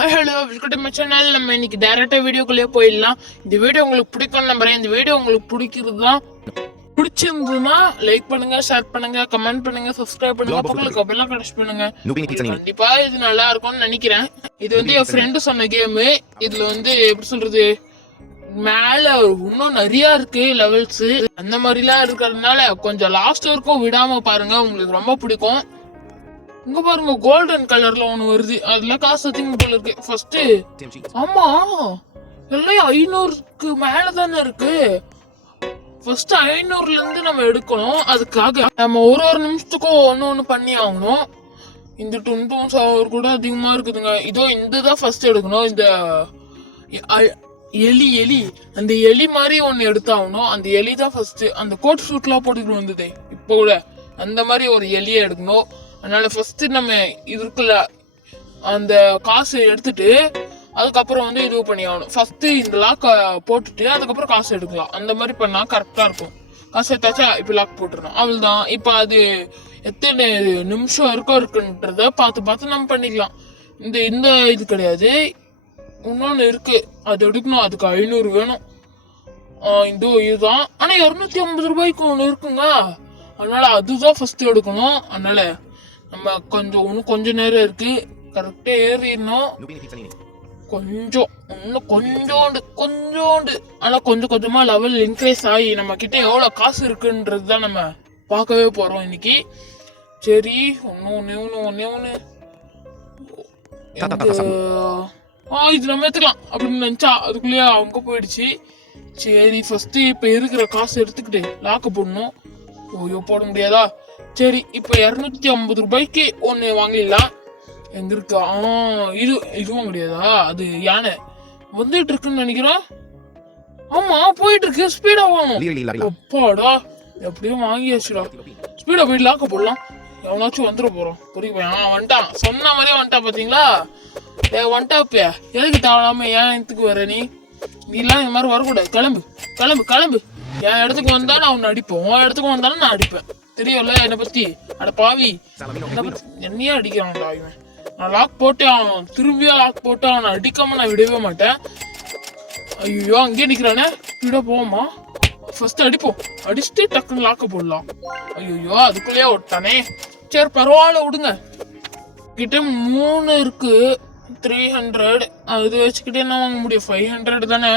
Hello welcome to channel. நம்ம இன்னைக்கு டைரக்டா வீடியோக்குள்ளேயே போயிடலாம். இந்த வீடியோ உங்களுக்கு பிடிக்கும் நம்புறேன். இந்த வீடியோ உங்களுக்கு பிடிச்சிருந்ததுன்னா லைக் பண்ணுங்க, ஷேர் பண்ணுங்க, கமெண்ட் பண்ணுங்க, சப்ஸ்கிரைப் பண்ணுங்க, பக்கத்துல பெல் பிரஸ் பண்ணுங்க. கண்டிப்பா இது நல்லா இருக்கும்னு நினைக்கிறேன். இது வந்து என் ஃப்ரெண்டு சொன்ன கேமு. இதுல வந்து எப்படி சொல்றது, மேல இன்னும் நிறைய இருக்கு லெவல்ஸ். அந்த மாதிரிலாம் இருக்கிறதுனால கொஞ்சம் லாஸ்ட் வரைக்கும் விடாம பாருங்க, உங்களுக்கு ரொம்ப பிடிக்கும். இங்க பாருங்க, கோல்டன் கலர்ல ஒண்ணு வருது. அதுல காசு அதிகம் போல இருக்கு. ஃபர்ஸ்ட் ஆமா, எல்லாம் 500க்கு மேலதானே இருக்கு. ஃபர்ஸ்ட் 500ல இருந்து நம்ம எடுக்கணும். அதுக்காக நம்ம ஒரு நிமிஷத்துக்கும் ஒண்ணு பண்ணி ஆகணும். இந்த 20 சவர் கூட அதிகமா இருக்குதுங்க. இதோ இதுதான் ஃபர்ஸ்ட் எடுக்கணும். இந்த எலி அந்த எலி மாதிரி ஒண்ணு எடுத்தாகணும். அந்த எலி தான் ஃபர்ஸ்ட். அந்த கோட் ஷூட்லாம் போட்டுக்கிட்டு வந்தது இப்போ கூட, அந்த மாதிரி ஒரு எலியை எடுக்கணும். அதனால ஃபர்ஸ்ட் நம்ம இதுக்குள்ள அந்த காசு எடுத்துட்டு அதுக்கப்புறம் வந்து இது பண்ணி ஆகணும். ஃபர்ஸ்ட் இந்த லாக் போட்டுட்டு அதுக்கப்புறம் காசு எடுக்கலாம். அந்த மாதிரி பண்ணா கரெக்டா இருக்கும். காசு எடுத்தாச்சா, இப்ப லாக் போட்டுருணும், அவ்வளவுதான். இப்ப அது எத்தனை நிமிஷம் இருக்குன்றத பார்த்து நம்ம பண்ணிக்கலாம். இந்த இது கிடையாது, இன்னொன்னு இருக்கு, அது எடுக்கணும். அதுக்கு 500 வேணும். இதுதான். ஆனா 250 ரூபாய்க்கு ஒண்ணு இருக்குங்க. அதனால அதுதான் ஃபர்ஸ்ட் எடுக்கணும். அதனால நம்ம இன்னும் கொஞ்ச நேரம் இருக்கு, கரெக்டா ஏறிடணும். கொஞ்சோண்டு ஆனா கொஞ்சமா லெவல் இன்க்ரீஸ் ஆகி நம்ம கிட்ட எவ்வளவு காசு இருக்குன்றதுதான் நம்ம பார்க்கவே போறோம் இன்னைக்கு. சரி, ஒன்னு இது நம்ம எடுத்துக்கலாம் அப்படின்னு நினைச்சா அதுக்குள்ளேயே அவங்க போயிடுச்சு. சரி, ஃபர்ஸ்ட் இப்ப இருக்கிற காசு எடுத்துக்கிட்டு லாக்க போடணும். ஓய்யோ, போட முடியாதா? சரி, இப்ப 250 ரூபாய்க்கு ஒண்ணு வாங்கிடலாம். எங்க இருக்கு? இதுவும் முடியாதா? அது யானை வந்துட்டு இருக்குன்னு நினைக்கிறேன். ஆமா, போயிட்டு இருக்கு. ஸ்பீடா வாங்கணும். அப்பாடா, எப்படியும் வாங்கியாச்சுடா. ஸ்பீடா போயிட்டு லாக்க போடலாம். எவனாச்சும் வந்துட போறோம். புரியுமா? வந்துட்டான், சொன்ன மாதிரியே வந்துட்டான். பாத்தீங்களா? வந்துட்டாப்ப எதுக்கு தேவையில்லாம ஏன் இடத்துக்கு வர நீ எல்லாம் இந்த மாதிரி வரக்கூடாது. கிளம்பு. என் இடத்துக்கு வந்தா நான் உன்னை அடிப்பேன், உன் இடத்துக்கு வந்தாலும் நான் அடிப்பேன். தெரியும்ல என்னை பத்தி? அட பாவி, என்னையே அடிக்கிறான்டா இவன். நான் லாக் போட்டு அவன் திரும்பியா லாக் போட்டு அவனை அடிக்காம நான் விடவே மாட்டேன். ஐயோ, அங்கேயே நிக்கிறானே, விட போமா? ஃபர்ஸ்ட் அடிப்போம், அடிச்சுட்டு டக்குன்னு லாக்க போடலாம். ஐயோ, அதுக்குள்ளேயே ஓட்டானே. சரி, பரவாயில்ல, விடுங்க. கிட்ட 3 இருக்கு, 300. அது வச்சுக்கிட்டே என்ன வாங்க முடியும்? 500 தானே.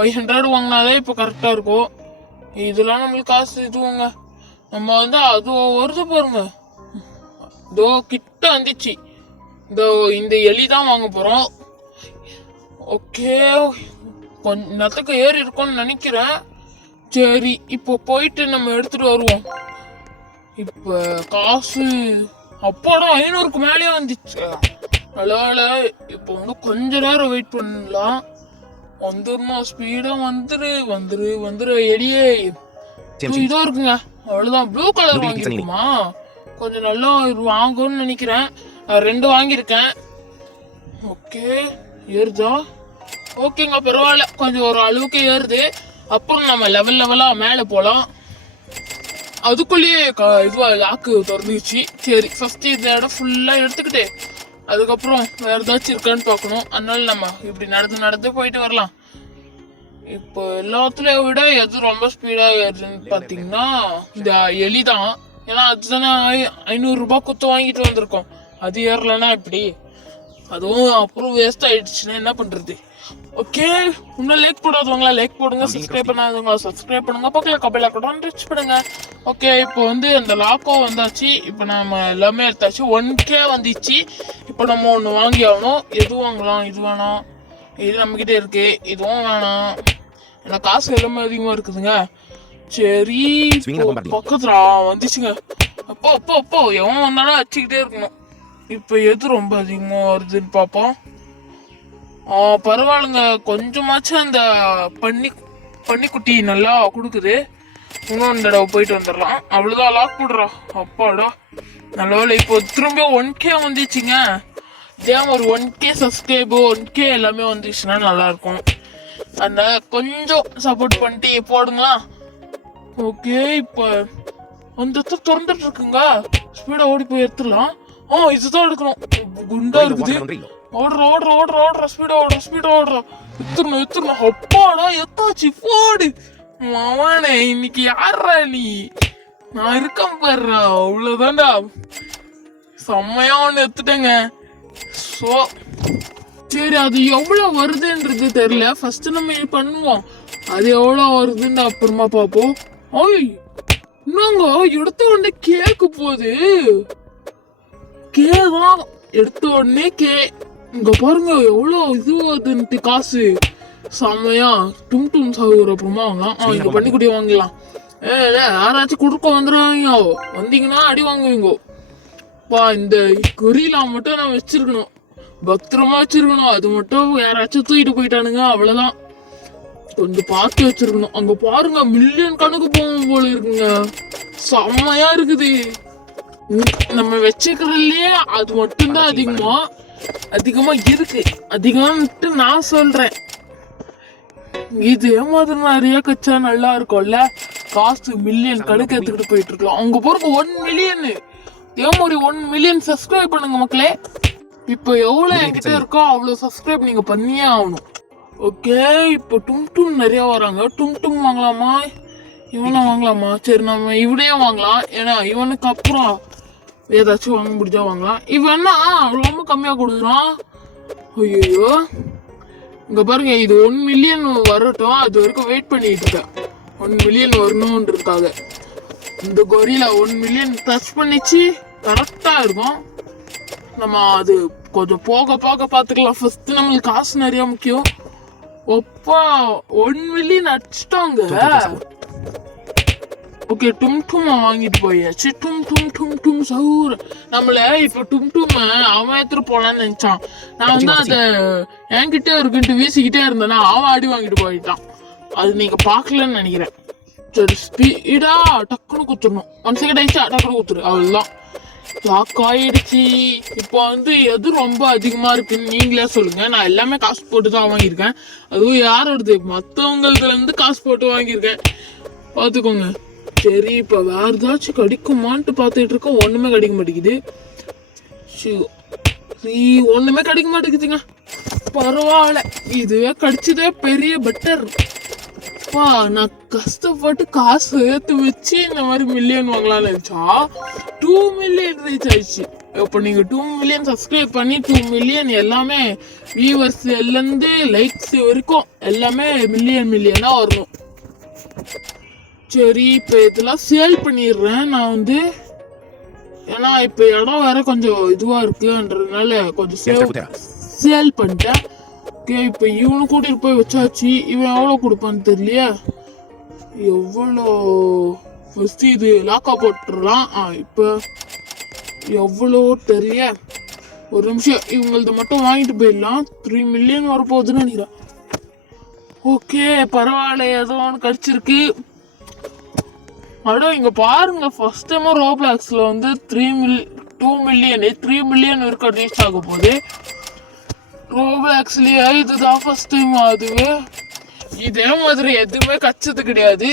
500 வாங்கினாலே இப்போ கரெக்டா இருக்கும். இதெல்லாம் நம்மளுக்கு காசு இதுவுங்க. நம்ம வந்து அது வருது பாருங்க, இதோ கிட்ட வந்துச்சு. இந்த எலி தான் வாங்க போறோம். ஓகே, கொஞ்ச நேரத்துக்கு ஏறி இருக்கும்னு நினைக்கிறேன். சரி, இப்போ போயிட்டு நம்ம எடுத்துட்டு வருவோம். இப்ப காசு அப்பாடா 500க்கு மேலேயே வந்துச்சு. அதனால இப்போ வந்து கொஞ்ச நேரம் வெயிட் பண்ணலாம். வந்துடணும், ஸ்பீடா வந்துரு எலியே. இதோ இருக்குங்க, அவ்வளவுதான். ப்ளூ கலர் வாங்கிருக்குமா? கொஞ்சம் நல்லா வாங்கும்னு நினைக்கிறேன். 2 வாங்கியிருக்கேன். ஓகே, ஏறுதா? ஓகேங்க, பரவாயில்ல, கொஞ்சம் ஒரு அளவுக்கு ஏறுது. அப்புறம் நம்ம லெவலா மேல போலாம். அதுக்குள்ளேயே இதுவா லாக்கு திறந்துச்சு. சரி, ஃபர்ஸ்ட் இந்த இடம் ஃபுல்லா எடுத்துக்கிட்டு அதுக்கப்புறம் வேற ஏதாச்சும் இருக்கான்னு பார்க்கணும். அதனால நம்ம இப்படி நடந்து போயிட்டு வரலாம். இப்போ எல்லாத்துலயும் விட எது ரொம்ப ஸ்பீடா ஏறுதுன்னு பாத்தீங்கன்னா இந்த எலிதான். ஏன்னா அதுதானே 500 ரூபாய் குத்து வாங்கிட்டு வந்திருக்கோம். அது ஏறலன்னா இப்படி, அதுவும் அப்புறம் வேஸ்ட் ஆயிடுச்சுன்னா என்ன பண்றது? ஓகே, இன்னும் லைக் போடாதவங்களா லைக் போடுங்க, சப்ஸ்கிரைப் பண்ணாதவங்க சப்ஸ்கிரைப் பண்ணுங்க, பக்கத்துல கபேலா கூட ரீச் பண்ணுங்க. ஓகே, இப்போ வந்து அந்த லாக்கோ வந்தாச்சு. இப்போ நம்ம எல்லாமே எடுத்தாச்சு. 1K வந்துச்சு. இப்போ நம்ம ஒன்று வாங்கி ஆகணும். எது வாங்கலாம்? இது வேணாம், இது நம்ம கிட்டே இருக்கு. இதுவும் வேணாம், ஏன்னா காசு எல்லாமே அதிகமா இருக்குதுங்க. சரி, பக்கத்துல வந்துச்சுங்க. அப்போ எவன் வந்தாலும் வச்சுக்கிட்டே இருக்கணும். இப்போ எது ரொம்ப அதிகமா வருதுன்னு பார்ப்போம். பரவாயில்லைங்க, கொஞ்சமாச்சும் அந்த பன்னிக்குட்டி நல்லா கொடுக்குது. இன்னொன்று தடவை போயிட்டு வந்துடலாம். அவ்வளோதான், லாக் போடுறா. அப்பாடா, நல்ல வேலை. இப்போ திரும்ப 1K வந்துச்சுங்க. இதே ஒரு 1K சப்ஸ்கிரைபு 1K எல்லாமே வந்துச்சுன்னா நல்லா இருக்கும். அதனால கொஞ்சம் சப்போர்ட் பண்ணிட்டு போடுங்களா. ஓகே, இப்போ அந்த திறந்துட்டு இருக்குங்க. ஸ்பீடா ஓடி போய் எடுத்துடலாம். இதுதான் எடுக்கணும். குண்டா இருக்குது. ஓடுற ஸ்பீடா ஓடுற. எத்துறணும் அப்பாடா எத்தாச்சு போடு. மாவானே இன்னைக்கு யாரா நீ? நான் இருக்கேன் பாருடா, அவ்வளவுதான்டா. செம்மையா ஒண்ணு எடுத்துட்டேங்க. சோ சரி, அது எவ்வளவு வருதுன்றது தெரியல. ஃபர்ஸ்ட் நம்ம இது பண்ணுவோம், அது எவ்வளவு வருதுன்னு அப்புறமா பாப்போம். ஓய் என்னங்க எடுத்த உடனே கேக்கு போகுது. கேதான் எடுத்த உடனே இங்க பாருங்க எவ்வளவு இது வருதுன்ட்டு காசு. செம்மையா டும் சாகுற அப்புறமா வாங்கலாம். இங்க பண்ணிக்குட்டி வாங்கலாம். யாராச்சும் குடுக்க வந்துடுவாங்க, வந்தீங்கன்னா அடி வாங்குவீங்க. இந்த குறிலா மட்டும் நான் வச்சிருக்கணும், பத்திரமா வச்சிருக்கணும். அது மட்டும் யாராச்சும் தூக்கிட்டு போயிட்டானுங்க அவ்வளவுதான். கொஞ்சம் பார்த்து வச்சிருக்கணும். அங்க பாருங்க மில்லியன் கணக்கு போகும் போல இருக்குங்க. செம்மையா இருக்குது. நம்ம வச்சுக்கிறதுலயே அது மட்டும்தான் அதிகமா இருக்கு. அதிகம்ட்டு நான் சொல்றேன். இதே மாதிரி நிறைய கச்சா நல்லா இருக்கும்ல. காசு மில்லியன் கணக்கு எடுத்துக்கிட்டு போயிட்டு இருக்கலாம். அவங்க பாருங்க 1 மில்லியன். இதே மாதிரி 1 மில்லியன் சப்ஸ்கிரைப் பண்ணுங்க மக்களே. இப்ப எவ்வளவு என்கிட்ட இருக்கோ அவ்வளவு சப்ஸ்கிரைப் நீங்க பண்ணியே ஆகணும். ஓகே, இப்போ டும் நிறைய வராங்க. டும் வாங்கலாமா, இவனை வாங்கலாமா? சரி நம்ம இவனையே வாங்கலாம். ஏன்னா இவனுக்கு அப்புறம் ஏதாச்சும் வாங்க முடிஞ்சா வாங்கலாம். இவன்னா ரொம்ப கம்மியா கொடுக்குறான். ஐயோ இங்க பாருங்க, இது 1 மில்லியன் வரட்டும். அது வரைக்கும் வெயிட் பண்ணிட்டு இருக்கேன். 1 மில்லியன் வரணும்ன்றதுக்காக. இந்த கொரிலா 1 மில்லியன் டச் பண்ணிச்சு கரெக்டா இருக்கும். நம்ம அது கொஞ்சம் போக பாத்துக்கலாம். ஃபர்ஸ்ட் நம்மளுக்கு காசு நிறைய முக்கியம். ஒப்பா 1 மில்லியன் அடிச்சிட்டாங்க. ஓகே, டும் வாங்கிட்டு போயாச்சு. டும் சவுர் நம்மள இப்ப டும் அவன் எடுத்துட்டு போலான்னு நினைச்சான். நான் வந்து அத என்கிட்ட இருக்குன்ட்டு வீசிக்கிட்டே இருந்தேன்னா அவன் அடி வாங்கிட்டு போயிட்டான். அது நீங்க பாக்கலன்னு நினைக்கிறேன். சரி ஸ்பீடா டக்குன்னு குத்துடணும். 1 செகண்ட் ஆயிடுச்சா, டக்குன்னு குத்துரு. அவ்வளவுதான், லாக் ஆயிடுச்சு. இப்போ வந்து எது ரொம்ப அதிகமா இருக்குன்னு நீங்களே சொல்லுங்க. நான் எல்லாமே காசு போட்டு தான் வாங்கியிருக்கேன். அதுவும் யாரோடது, மற்றவங்கள்துல இருந்து காசு போட்டு வாங்கியிருக்கேன், பார்த்துக்கோங்க. சரி இப்போ வேற ஏதாச்சும் கிடைக்குமான்ட்டு பார்த்துட்டு இருக்கோம். ஒண்ணுமே கிடைக்க மாட்டேங்குது. ஒண்ணுமே கிடைக்க மாட்டேங்குதுங்க. பரவாயில்ல, இதுவே கிடைச்சதே பெரிய பெட்டர். நான் கஷ்டப்பட்டு காசு சேர்த்து வச்சு இந்த மாதிரி மில்லியன் வாங்கலாம்னு நினைச்சா 2 மில்லியன் ரீச் ஆயிடுச்சு. இப்போ நீங்க 2 மில்லியன் சப்ஸ்கிரைப் பண்ணி 2 மில்லியன் எல்லாமே வியூவர்ஸ் இருந்து லைக்ஸ் வரைக்கும் எல்லாமே மில்லியனா வரணும். சரி இப்போ இதெல்லாம் சேல் பண்ணிடுறேன் நான் வந்து. ஏன்னா இப்போ இடம் வேற கொஞ்சம் இதுவா இருக்குன்றதுனால கொஞ்சம் சேல் பண்ணிட்டேன். ஓகே, இப்போ இவனு கூட்டிட்டு போய் வச்சாச்சு. இவன் எவ்வளோ கொடுப்பான்னு தெரியலையே. எவ்வளோ ஃபர்ஸ்ட் இது லாக்கா போட்டுடலாம். இப்போ எவ்வளோ தெரிய, ஒரு நிமிஷம் இவங்களது மட்டும் வாங்கிட்டு போயிடலாம். 3 மில்லியன் வரப்போகுதுன்னு நினைக்கிறேன். ஓகே பரவாயில்ல, ஏதோ ஒன்று கிடைச்சிருக்கு. அடோ இங்க பாருங்க, ஃபர்ஸ்ட் டைம் ரோப்ளாக்ஸ்ல வந்து 2 மில்லியன் வரைக்கும் ரீச் ஆக போகுது. ரோப்ளாக்ஸ்லயே இதுதான் ஃபர்ஸ்ட் டைம். அதுவே இதே மாதிரி எதுவுமே கச்சது கிடையாது.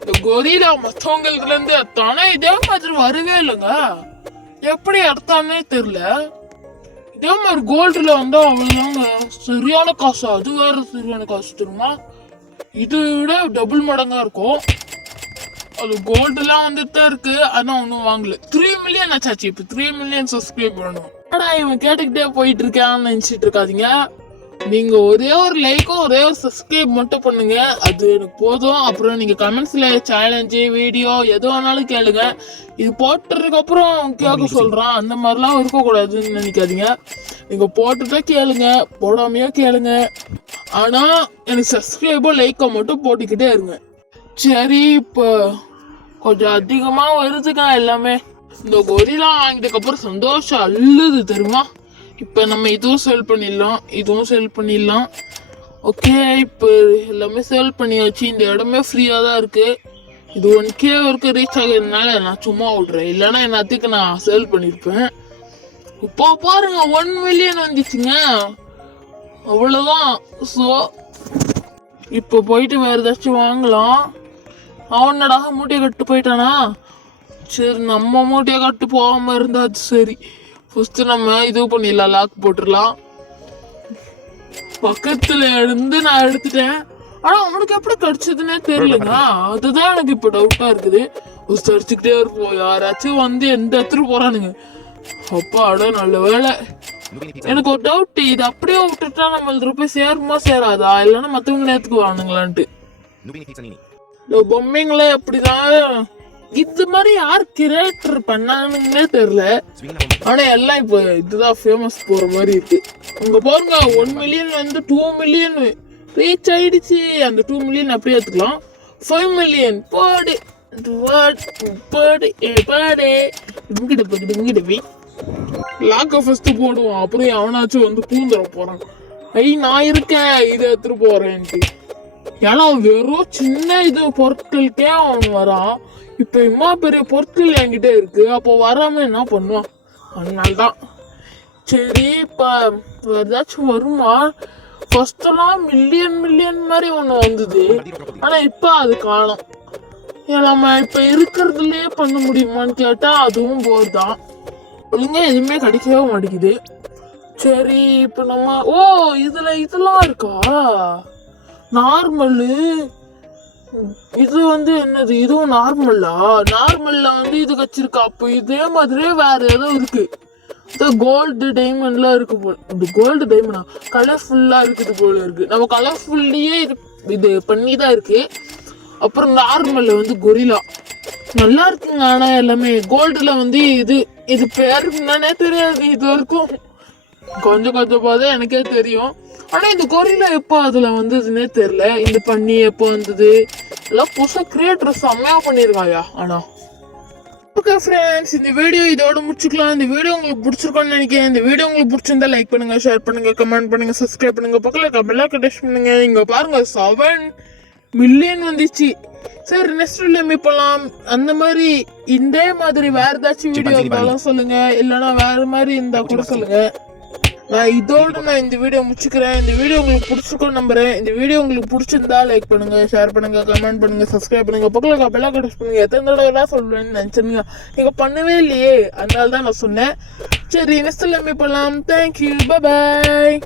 இந்த கொரிலா மற்றவங்கள்ல இருந்து எடுத்தானே இதே மாதிரி வரவே இல்லைங்க. எப்படி எடுத்தானே தெரியல. இதே மாதிரி கோல்டுல வந்தா அவ்வளவுதாங்க, சரியான காசு. அது வேற சரியான காசு தெரியுமா, இதை விட டபுள் மடங்கா இருக்கும். அது கோல்டுலாம் வந்துட்டு தான் இருக்கு. அதான் ஒன்றும் வாங்கல. 3 மில்லியன் ஆச்சாச்சு. இப்போ 3 மில்லியன் சப்ஸ்கிரைப் பண்ணணும். ஆனா இவன் கேட்டுக்கிட்டே போயிட்டு இருக்கான்னு நினைச்சிட்டு இருக்காதீங்க. நீங்க ஒரே ஒரு லைக்கும் ஒரே ஒரு சப்ஸ்கிரைப் மட்டும் பண்ணுங்க, அது எனக்கு போதும். அப்புறம் நீங்க கமெண்ட்ஸ்ல சேலஞ்சு வீடியோ எது வேணாலும் கேளுங்க. இது போட்டதுக்கு அப்புறம் கேட்க சொல்றான் அந்த மாதிரிலாம் இருக்கக்கூடாதுன்னு நினைக்காதீங்க. நீங்க போட்டுட்டா கேளுங்க, போடாமையோ கேளுங்க. ஆனா எனக்கு சப்ஸ்கிரைபோ லைக்கோ மட்டும் போட்டுக்கிட்டே இருங்க. சரி இப்போ கொஞ்சம் அதிகமா வருதுங்க எல்லாமே. இந்த கொரிலா வாங்கிட்டதுக்கு அப்புறம் சந்தோஷம் அல்லது தெரியுமா. இப்போ நம்ம இதுவும் சேல் பண்ணிடலாம். ஓகே, இப்போ எல்லாமே சேல் பண்ணியாச்சு. இந்த இடமே ஃப்ரீயா தான் இருக்கு. இது 1K வரைக்கும் ரீச் ஆகுறதுனால நான் சும்மா விடுறேன், இல்லைன்னா என்னத்துக்கு நான் சேல் பண்ணிருப்பேன். இப்போ பாருங்க 1 மில்லியன் வந்துச்சுங்க, அவ்வளவுதான். ஸோ இப்போ போயிட்டு வேற ஏதாச்சும் வாங்கலாம். அவனடா மூட்டையை கட்டு போயிட்டானா. சரி நம்ம மூட்டையை கட்டு போகாம இருந்தாச்சு. சரி ஃபர்ஸ்ட் நம்ம இது பண்ணிடலாம், லாக் போட்டுடலாம். பக்கத்துல இருந்து நான் எடுத்துட்டேன். ஆனா உனக்கு எப்படி கிடைச்சதுன்னே தெரியலங்க. அதுதான் எனக்கு இப்ப டவுட்டா இருக்குது. விசாரிச்சுக்கிட்டே இருப்போம், யாராச்சும் வந்து எந்த இடத்துல போறானுங்க. அப்பாடா நல்ல வேலை. எனக்கு ஒரு டவுட், இது அப்படியே விட்டுட்டா நம்மளுக்கு போய் சேருமா சேராதா, இல்லைன்னா மத்தவங்க நேரத்துக்கு வாணுங்களான்ட்டு. இந்த பொம்மைங்களே அப்படிதான். இது மாதிரி யார் கிரியேட்டர் பண்ணானுன்னே தெரியல. ஆனா எல்லாம் இப்ப இதுதான் ஃபேமஸ் போற மாதிரி இருக்கு. உங்க பாருங்க 1 மில்லியன் வந்து 2 மில்லியன் ரீச் ஆயிடுச்சு. அந்த 2 மில்லியன் அப்படியே எடுத்துக்கலாம். 5 மில்லியன் போடு போடு போடு. இங்கிட்ட போய் லாக்க ஃபர்ஸ்ட் போடுவோம். அப்புறம் அவனாச்சும் வந்து பூந்துட போறான். நான் இருக்கேன், இதை எடுத்துட்டு போறேன்ட்டு. ஏன்னா வெறும் சின்ன இது பொருட்களுக்கே அவன் வரான். இப்ப இம்மா பெரிய பொருட்கள் என்கிட்ட இருக்கு. அப்போ வராம என்ன பண்ணுவான்? அதனால்தான் சரி இப்ப ஏதாச்சும் வருமா. ஃபர்ஸ்ட் எல்லாம் மில்லியன் மாதிரி ஒண்ணு வந்தது. ஆனா இப்ப அது காணும். நம்ம இப்ப இருக்கிறதுலயே பண்ண முடியுமான்னு கேட்டா அதுவும் போர்தான். ஒழுங்கா எதுவுமே கிடைக்கவே மாட்டேங்குது. சரி இப்ப நம்ம இதெல்லாம் இருக்கா நார்மலு. இது வந்து என்னது, இதுவும் நார்மல்ல வந்து இது வச்சிருக்கா. அப்போ இதே மாதிரியே வேற ஏதோ இருக்கு. கோல்டு டைமண்ட்லாம் இருக்கு போல. இந்த கோல்டு டைமண்டா கலர்ஃபுல்லா இருக்குது போல இருக்கு. நம்ம கலர்ஃபுல்லையே இது பண்ணிதான் இருக்கு. அப்புறம் நார்மல்ல வந்து கொரிலா நல்லா இருக்குங்க. ஆனா எல்லாமே கோல்டுல வந்து இது பேரு என்னன்னே தெரியாது. இது வரைக்கும் கொஞ்சம் கொஞ்சம் எனக்கே தெரியும். ஆனா இந்த கொரிலா எப்போ அதுல வந்ததுன்னே தெரியல. இந்த பண்ணி எப்போ வந்தது எல்லாம் புதுசா கிரியேட்டர் செம்மையா பண்ணிருக்காயா. ஆனா ஓகே ஃப்ரெண்ட்ஸ், இந்த வீடியோ இதோட முடிச்சுக்கலாம். இந்த வீடியோ உங்களுக்கு பிடிச்சிருக்கோன்னு நினைக்கிறேன். இந்த வீடியோ உங்களுக்கு பிடிச்சிருந்தா லைக் பண்ணுங்க, ஷேர் பண்ணுங்க, கமெண்ட் பண்ணுங்க, சப்ஸ்கிரைப் பண்ணுங்க, பக்கத்துல பெல் ஐகான் டச் பண்ணுங்க. இங்க பாருங்க 7 மில்லியன் வந்துச்சு. சரி நெக்ஸ்ட் வீடியோ மீட் பண்ணலாம். அந்த மாதிரி இதே மாதிரி வேற ஏதாச்சும் வீடியோ இருந்தாலும் சொல்லுங்க, இல்லைன்னா வேற மாதிரி இருந்தா கூட சொல்லுங்க. இதோட நான் இந்த வீடியோ முடிச்சுக்கிறேன். இந்த வீடியோ உங்களுக்கு பிடிச்சிருக்கோன்னு நம்புறேன். இந்த வீடியோ உங்களுக்கு பிடிச்சிருந்தா லைக் பண்ணுங்க, ஷேர் பண்ணுங்க, கமெண்ட் பண்ணுங்க, சப்ஸ்கிரைப் பண்ணுங்க, பக்கத்துல பெல் ஐகான் டச் பண்ணுங்க. எத்தனை தடவை தான் சொல்லுவேன்னு நினைச்சீங்க, நீங்க பண்ணவே இல்லையே, அதனால தான் நான் சொன்னேன். சரி நெக்ஸ்ட் மீட் பண்ணலாம். Thank you, bye bye.